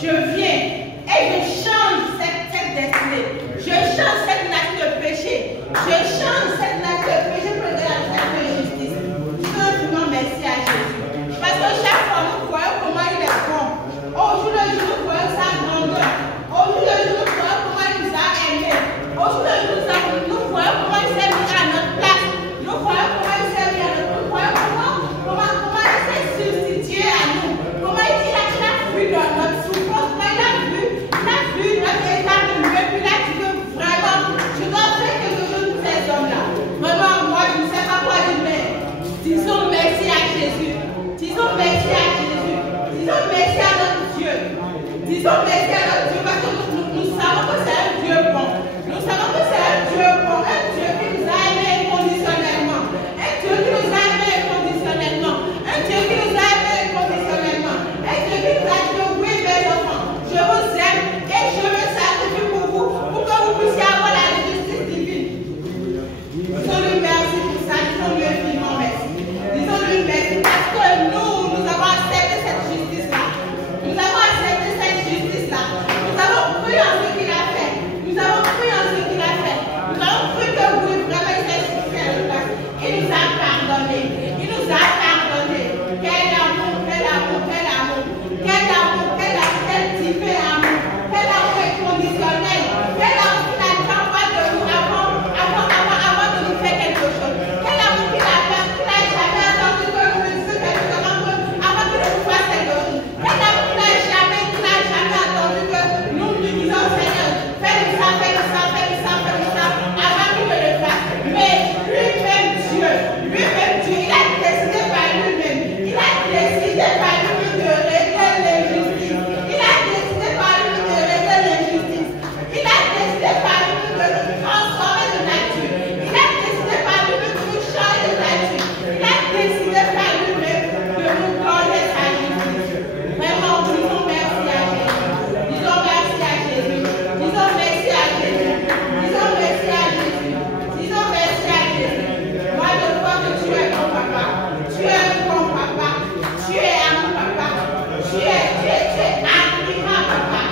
je viens et je change cette destinée. Je change cette nature de péché. Je change cette nature de péché pour donner la nature de justice. Simplement merci à Jésus. Parce que chaque fois, nous voyons comment il est bon. Au jour le jour, nous voyons sa grandeur. Au jour le jour, nous voyons comment il nous a aimés. Au jour le jour, nous voyons comment il s'est mis à notre place. Nous voyons comment il s'est mis à notre place. Nous voyons comment il s'est substitué à nous. Comment il a vu notre souffrance. Comment il a vu notre état de mieux. Puis là, tu veux vraiment, je dois faire quelque chose pour ces hommes-là. Vraiment, moi, je ne sais pas quoi dire, mais disons merci à Jésus. Disons merci à Jésus. Disons merci à notre Dieu. Disons merci à notre Dieu parce que nous savons que c'est un Dieu bon. Nous savons que c'est un Dieu bon. Un Dieu qui nous a aimés inconditionnellement. Un Dieu qui nous a aimés inconditionnellement. Un Dieu qui nous a aimés inconditionnellement. Un Dieu qui nous a dit oui, mes enfants, je vous aime et je me sacrifie pour vous pour que vous puissiez avoir la justice divine. Disons-lui merci pour ça. Disons-lui infiniment merci. Disons-lui merci parce que nous avons accepté cette justice-là. Nous avons accepté cette justice-là. Nous avons cru en ce qu'il a fait. Nous avons cru en ce qu'il a fait. Nous avons cru que oui, vraiment, il s'est justifié à notre place. Il nous a pardonné. Il nous a pardonné. Quel amour, quel amour, quel amour. Quel amour, quel amour, quel divin amour. Quel amour inconditionnel. Quel amour qu'il a fait en face de nous avant de nous faire quelque chose. Quel amour qu'il a fait, qu'il n'a jamais attendu que nous lui disions quelque chose avant qu'il nous fasse quelque chose. Quel amour qu'il n'a jamais attendu que nous lui disions Seigneur, fais-nous ça, fais-nous ça, fais-nous ça, fais-nous ça, avant qu'il ne le fasse. Mais lui-même Dieu, il a décidé par lui-même. Il a décidé par lui-même de régler l'injustice. Il a décidé par lui-même de régler l'injustice. Il a décidé par lui-même de nous transformer de nature. Il a décidé par lui-même de nous changer de nature. Il a décidé par lui-même de nous donner sa justice. Vraiment, disons merci à Jésus. Disons merci à Jésus. Disons merci à Jésus. Disons merci à Jésus. Disons merci à Jésus. Moi, je crois que tu es mon papa. Tu es mon papa. Tu es amour papa. Tu es admirant papa.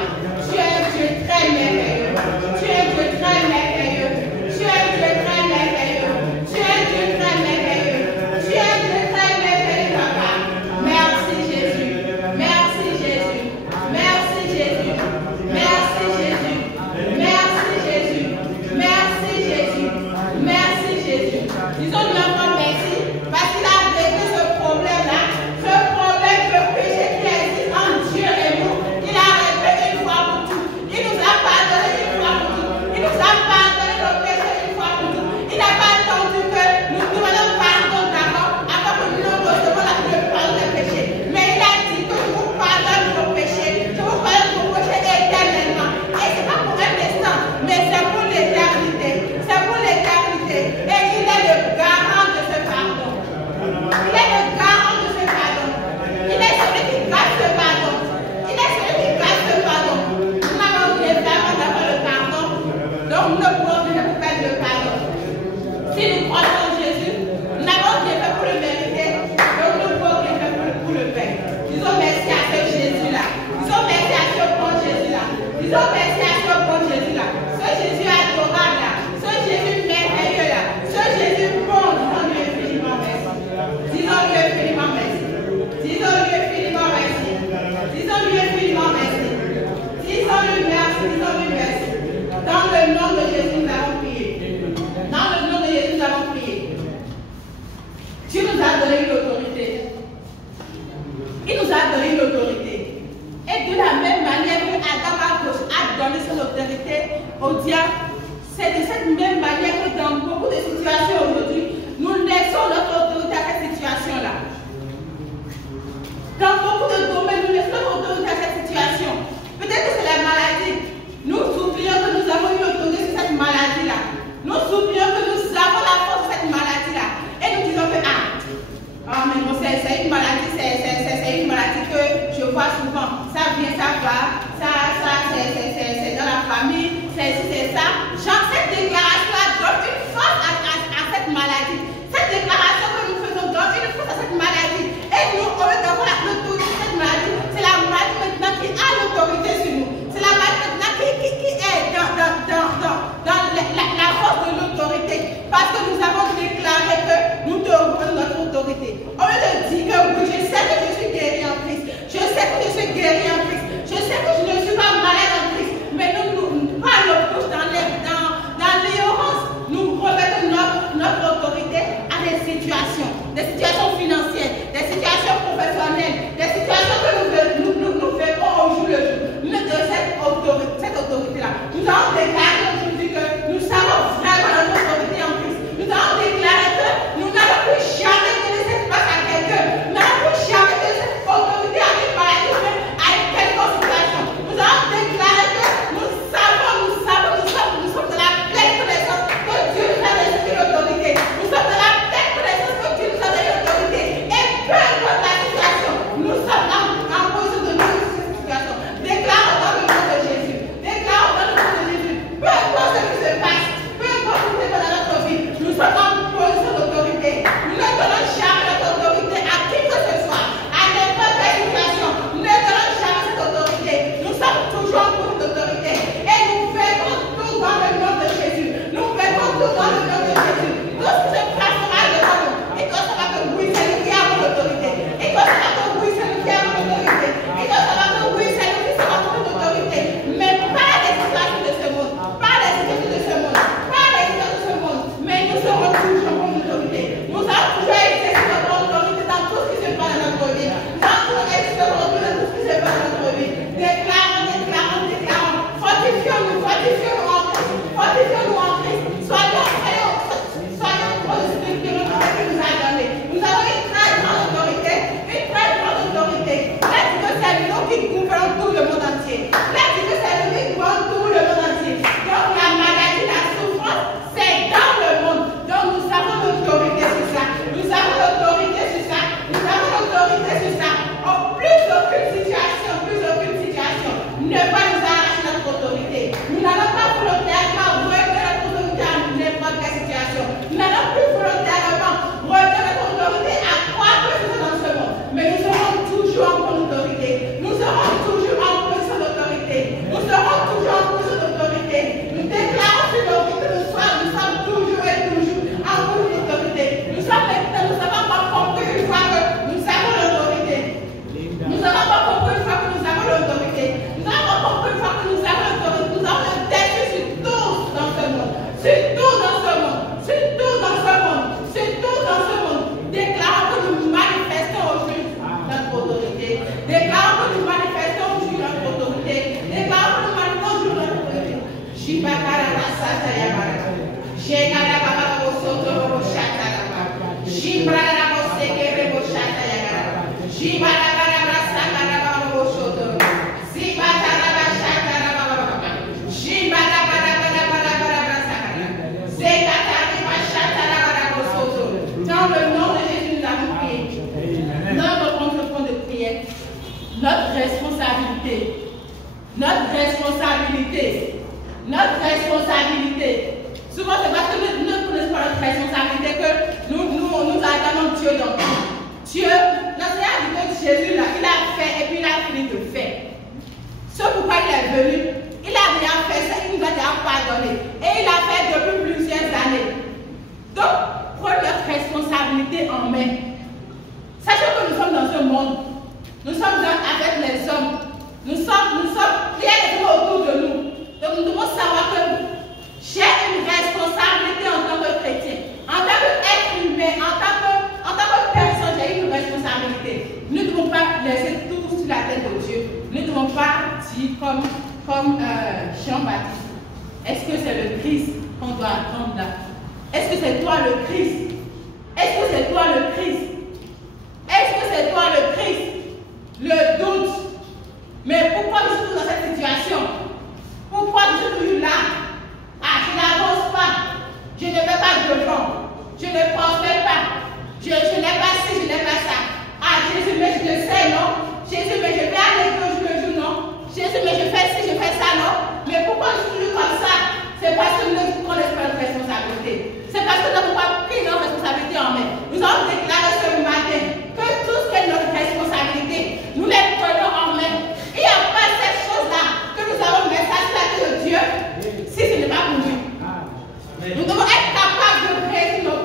Tu es un Dieu très merveilleux. Tu es un Dieu très merveilleux. Tu es un Dieu très merveilleux. Tu es un Dieu très merveilleux. Tu es un Dieu très merveilleux papa. Merci Jésus. Merci Jésus. Merci Jésus. Merci Jésus. Merci Jésus. Merci Jésus. Merci Jésus. Disons-lui encore merci parce qu'il a réglé ce problème-là. Ce problème de péché qui existe entre Dieu et nous. Il a réglé une fois pour tout. Il nous a pardonné une fois pour tout. Il nous a pardonné nos péchés une fois pour tout. Il n'a pas attendu que nous demandons pardon d'abord avant que nous recevons la pardon des péchés. Mais il a dit que je vous pardonne vos péchés. Je vous pardonne vos péchés éternellement. Et ce n'est pas pour un instant, mais c'est pour l'éternité. C'est pour l'éternité. Et il est le garant de ce pardon. Il est le garant de ce pardon. Il est celui qui garde ce pardon. Il est celui qui garde ce pardon. Nous n'avons oublié vraiment d'avoir le pardon. Donc nous ne pouvons plus nous perdre le pardon. Si nous croyons en Jésus, nous n'avons rien fait pour le mériter. Donc nous ne pouvons rien faire pour le faire. Disons merci à ce Jésus-là. Disons merci à ce bon Jésus-là. Disons merci à ce bon Jésus-là. Ce Jésus adorable-là. Ce Jésus merveilleux-là. Ce Jésus bon. Disons-lui infiniment merci. Disons-lui infiniment merci. Disons-lui infiniment merci. Disons-lui infiniment merci. Disons-lui merci. Disons-lui merci. Dans le nom de Jésus, nous avons prié. Dans le nom de Jésus, nous avons prié. Dieu nous a donné une autorité. Il nous a donné une autorité. Et de la même manière que Adam a donné son autorité au diable, c'est de cette même manière que dans beaucoup de situations aujourd'hui, nous laissons notre autorité à cette situation-là. Dans beaucoup de domaines, nous laissons notre autorité à cette situation. Peut-être que c'est la maladie. Nous oublions que nous avons une autorité sur cette maladie-là. Nous oublions que nous avons la force de cette maladie-là. Et nous disons que, mais non, c'est une maladie, c'est une maladie que je vois souvent. Ça vient, ça va, c'est dans la famille, c'est ça. Genre, cette déclaration-là donne une force à cette maladie. Cette déclaration que Dans le nom de Jésus, nous avons prié. Notre contre-point de prière, notre responsabilité, notre responsabilité, notre responsabilité. Souvent, c'est parce que nous ne connaissons pas notre responsabilité que nous attendons Dieu dans tout. Dieu, notre Seigneur dit que Jésus, là, il a fait et puis il a fini de faire. Ce pourquoi il est venu, il a déjà fait ça, il nous a déjà pardonné. Et il a fait depuis plusieurs années. Donc, prenez notre responsabilité en main. Sachez que nous sommes dans ce monde. Nous sommes avec les hommes. Il y a des gens autour de nous. Donc nous devons savoir que j'ai une responsabilité en tant que chrétien. En tant qu'être humain, en tant que personne, j'ai une responsabilité. Nous ne devons pas laisser tout sur la tête de Dieu. Nous ne devons pas dire comme Jean-Baptiste. Est-ce que c'est le Christ qu'on doit attendre là? Est-ce que c'est toi le Christ? Est-ce que c'est toi le Christ? Est-ce que c'est toi le Christ? Le doute. Mais pourquoi je suis toujours dans cette situation? Pourquoi je suis toujours là? Ah, je n'avance pas. Je ne vais pas devant. Je ne pensais pas. Je n'ai pas ci, je n'ai pas ça. Ah, Jésus, mais je le sais, non? Jésus, mais je vais aller le jour, non? Jésus, mais je fais ci, je fais ça, non? Mais pourquoi je suis toujours comme ça? C'est parce que nous ne prenons pas notre responsabilité. C'est parce que nous n'avons pas pris notre responsabilité en main. Nous avons déclaré ce matin que tout ce qui est notre responsabilité, nous les prenons en main. Il n'y a pas cette chose-là que nous avons mis ça sur la tête de Dieu si ce n'est pas pour nous. Nous devons être capables de résoudre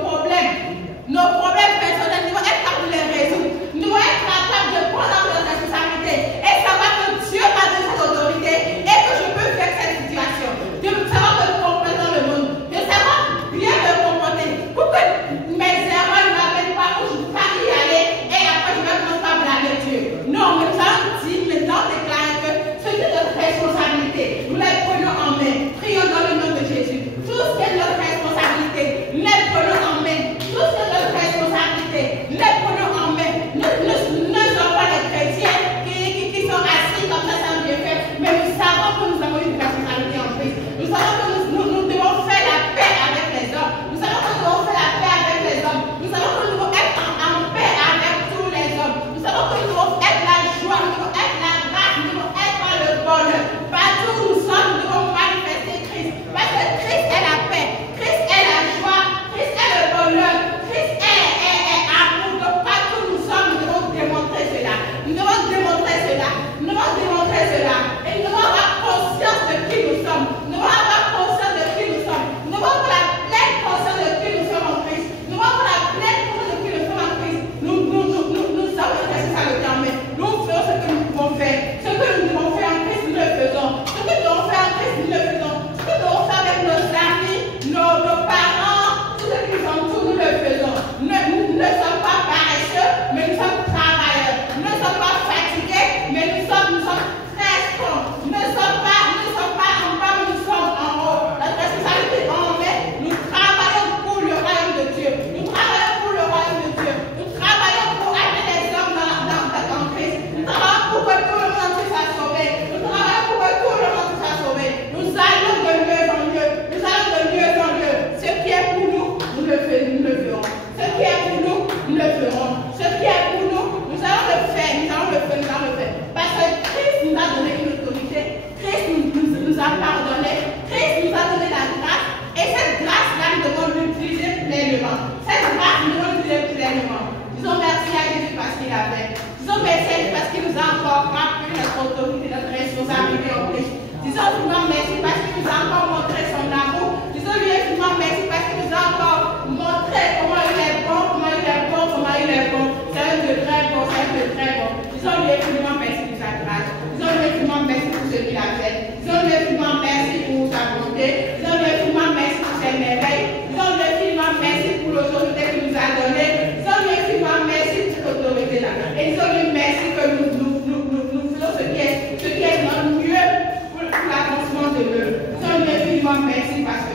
nos problèmes personnels, nous devons être capables de les résoudre. Nous devons être capables de prendre notre responsabilité et savoir que Dieu m'a donné cette autorité et que je peux faire cette situation. De savoir me comporter dans le monde, de savoir bien me comporter pour que mes erreurs ne m'amènent pas où je ne peux pas y aller et après je ne vais pas blâmer Dieu. Non, mais nous allons dire maintenant, déclarer que ce qui est notre responsabilité, nous les prenons en main. Prions dans le nom de Jésus. Tout ce qui est notre responsabilité, nous les prenons en main. Tout ce qui est notre responsabilité, nous les prenons en main. Nous ne sommes pas les chrétiens qui sont assis comme ça sans Dieu fait, mais nous savons que nous avons une responsabilité en Christ. Nous savons que nous devons faire la paix avec les hommes. Nous savons que nous devons faire la paix avec les hommes. Nous savons que nous devons être en paix avec tous les hommes. Nous savons que nous devons être la joie, nous devons être la grâce, nous devons être le bonheur. Partout où nous sommes, nous devons manifester Christ. Parce que Christ est la paix, Christ est la joie, Christ est le bonheur, Christ est amour. Donc partout où nous sommes, nous devons démontrer cela. Nous devons démontrer cela. Nous devons démontrer cela. Et nous devons avoir conscience de qui nous sommes. Nous devons avoir conscience de qui nous sommes. Nous devons avoir la pleine conscience de qui nous sommes en Christ. Nous devons avoir la pleine conscience de qui nous sommes en Christ. Nous sommes en responsabilité en main. Nous faisons ce que nous pouvons faire. Ce que nous devons faire en Christ, nous le faisons. Ce que nous devons faire en Christ, nous le faisons. Ce que nous devons faire avec nos amis, nos parents, tout ce qui nous entoure, nous le faisons. Nous ne sommes pas paresseux, mais nous sommes travailleurs. Nous ne sommes pas fatigués, mais nous sommes très strong. Nous ne sommes pas en bas, mais nous sommes en haut. Notre responsabilité en main, nous travaillons pour le royaume de Dieu. Nous travaillons pour le royaume de Dieu. Nous travaillons pour amener les hommes dans Christ. Nous travaillons pour que tout le monde soit sauvé. Nous travaillons pour que tout le monde soit sauvé. Nous allons de mieux en mieux. Nous allons de mieux en mieux. Ce qui est pour nous, nous le ferons. Ce qui est pour nous, nous le ferons. Ce qui est pour nous, nous allons le faire. Nous allons le faire. Parce que Christ nous a donné une autorité. Christ nous a pardonné. Christ nous a donné la grâce. Et cette grâce-là, nous devons l'utiliser pleinement. Cette grâce, nous devons l'utiliser pleinement. Disons merci à Jésus parce qu'il a fait. Disons merci à Jésus parce qu'il nous a encore rappelé notre autorité, notre responsabilité en Christ. Disons vraiment merci parce qu'il nous a encore montré son amour. Disons lui vraiment merci parce qu'il nous a encore montré comment il est bon, comment il est bon, comment il est bon. C'est un de très bon, c'est un de très bon. Disons lui vraiment merci pour sa grâce. Disons lui vraiment merci pour ce qu'il a fait. Disons lui vraiment merci pour sa bonté. Disons lui vraiment merci pour ses merveilles. Disons lui vraiment merci pour l'autorité qu'il nous a donnée. Disons lui vraiment merci pour cette autorité-là. Et disons lui merci que nous faisons ce qui est notre mieux pour l'avancement de l'œuvre. Disons lui vraiment merci parce que